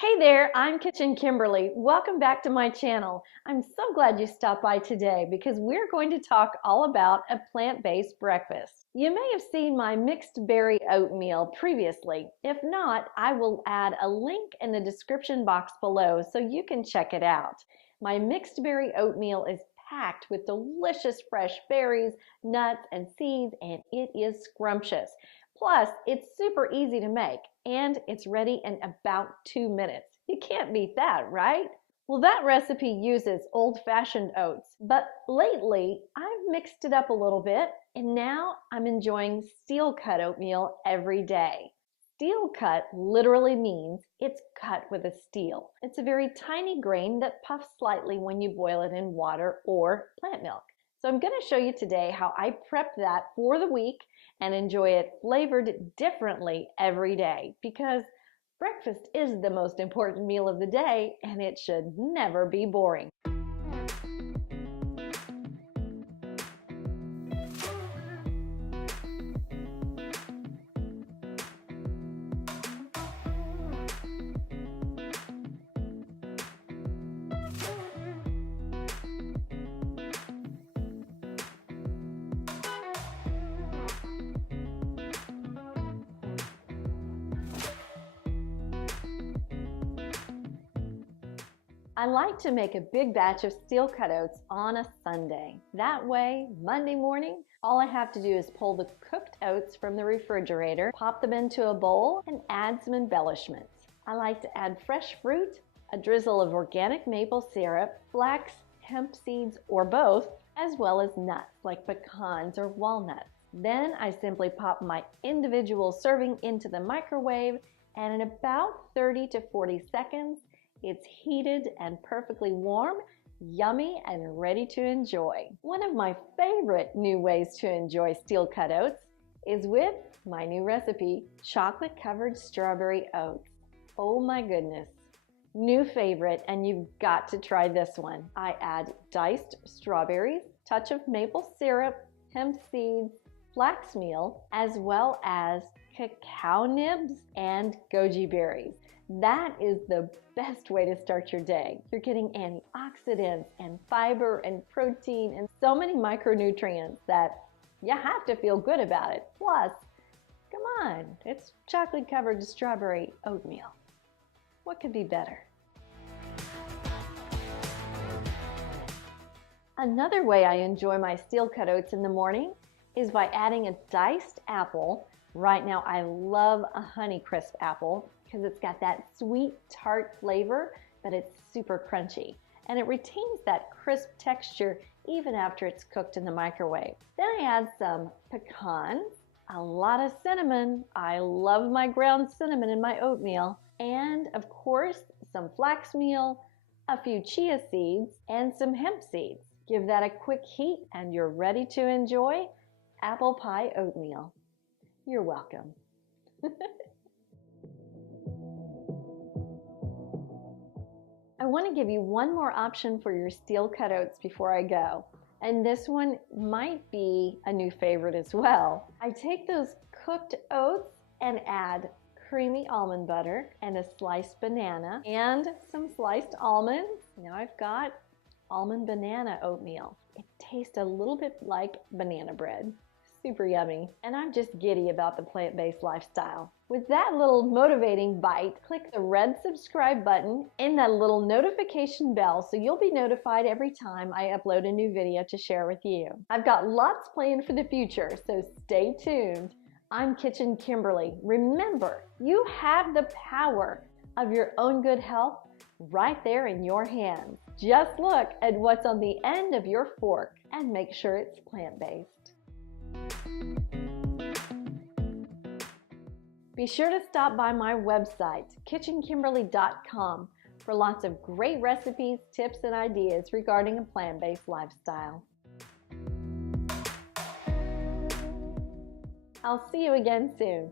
Hey there, I'm Kitchen Kimberly. Welcome back to my channel. I'm so glad you stopped by today because we're going to talk all about a plant-based breakfast. You may have seen my mixed berry oatmeal previously. If not, I will add a link in the description box below so you can check it out. My mixed berry oatmeal is packed with delicious fresh berries, nuts, and seeds, and it is scrumptious. Plus, it's super easy to make, and it's ready in about 2 minutes. You can't beat that, right? Well, that recipe uses old-fashioned oats, but lately I've mixed it up a little bit, and now I'm enjoying steel-cut oatmeal every day. Steel-cut literally means it's cut with a steel. It's a very tiny grain that puffs slightly when you boil it in water or plant milk. So I'm going to show you today how I prep that for the week and enjoy it flavored differently every day, because breakfast is the most important meal of the day and it should never be boring. I like to make a big batch of steel-cut oats on a Sunday. That way, Monday morning, all I have to do is pull the cooked oats from the refrigerator, pop them into a bowl, and add some embellishments. I like to add fresh fruit, a drizzle of organic maple syrup, flax, hemp seeds, or both, as well as nuts like pecans or walnuts. Then I simply pop my individual serving into the microwave, and in about 30 to 40 seconds, it's heated and perfectly warm, yummy, and ready to enjoy. One of my favorite new ways to enjoy steel-cut oats is with my new recipe, chocolate-covered strawberry oats. Oh my goodness. New favorite, and you've got to try this one. I add diced strawberries, touch of maple syrup, hemp seeds, flax meal, as well as cacao nibs and goji berries. That is the best way to start your day. You're getting antioxidants and fiber and protein and so many micronutrients that you have to feel good about it. Plus, come on, it's chocolate-covered strawberry oatmeal. What could be better? Another way I enjoy my steel-cut oats in the morning is by adding a diced apple. Right now, I love a Honeycrisp apple because it's got that sweet, tart flavor, but it's super crunchy. And it retains that crisp texture even after it's cooked in the microwave. Then I add some pecans, a lot of cinnamon. I love my ground cinnamon in my oatmeal. And of course, some flax meal, a few chia seeds, and some hemp seeds. Give that a quick heat and you're ready to enjoy apple pie oatmeal. You're welcome. I want to give you one more option for your steel-cut oats before I go. And this one might be a new favorite as well. I take those cooked oats and add creamy almond butter and a sliced banana and some sliced almonds. Now I've got almond banana oatmeal. It tastes a little bit like banana bread. Super yummy. And I'm just giddy about the plant-based lifestyle. With that little motivating bite, click the red subscribe button and that little notification bell so you'll be notified every time I upload a new video to share with you. I've got lots planned for the future, so stay tuned. I'm Kitchen Kimberly. Remember, you have the power of your own good health right there in your hands. Just look at what's on the end of your fork and make sure it's plant-based. Be sure to stop by my website, kitchenkimberly.com, for lots of great recipes, tips, and ideas regarding a plant-based lifestyle. I'll see you again soon.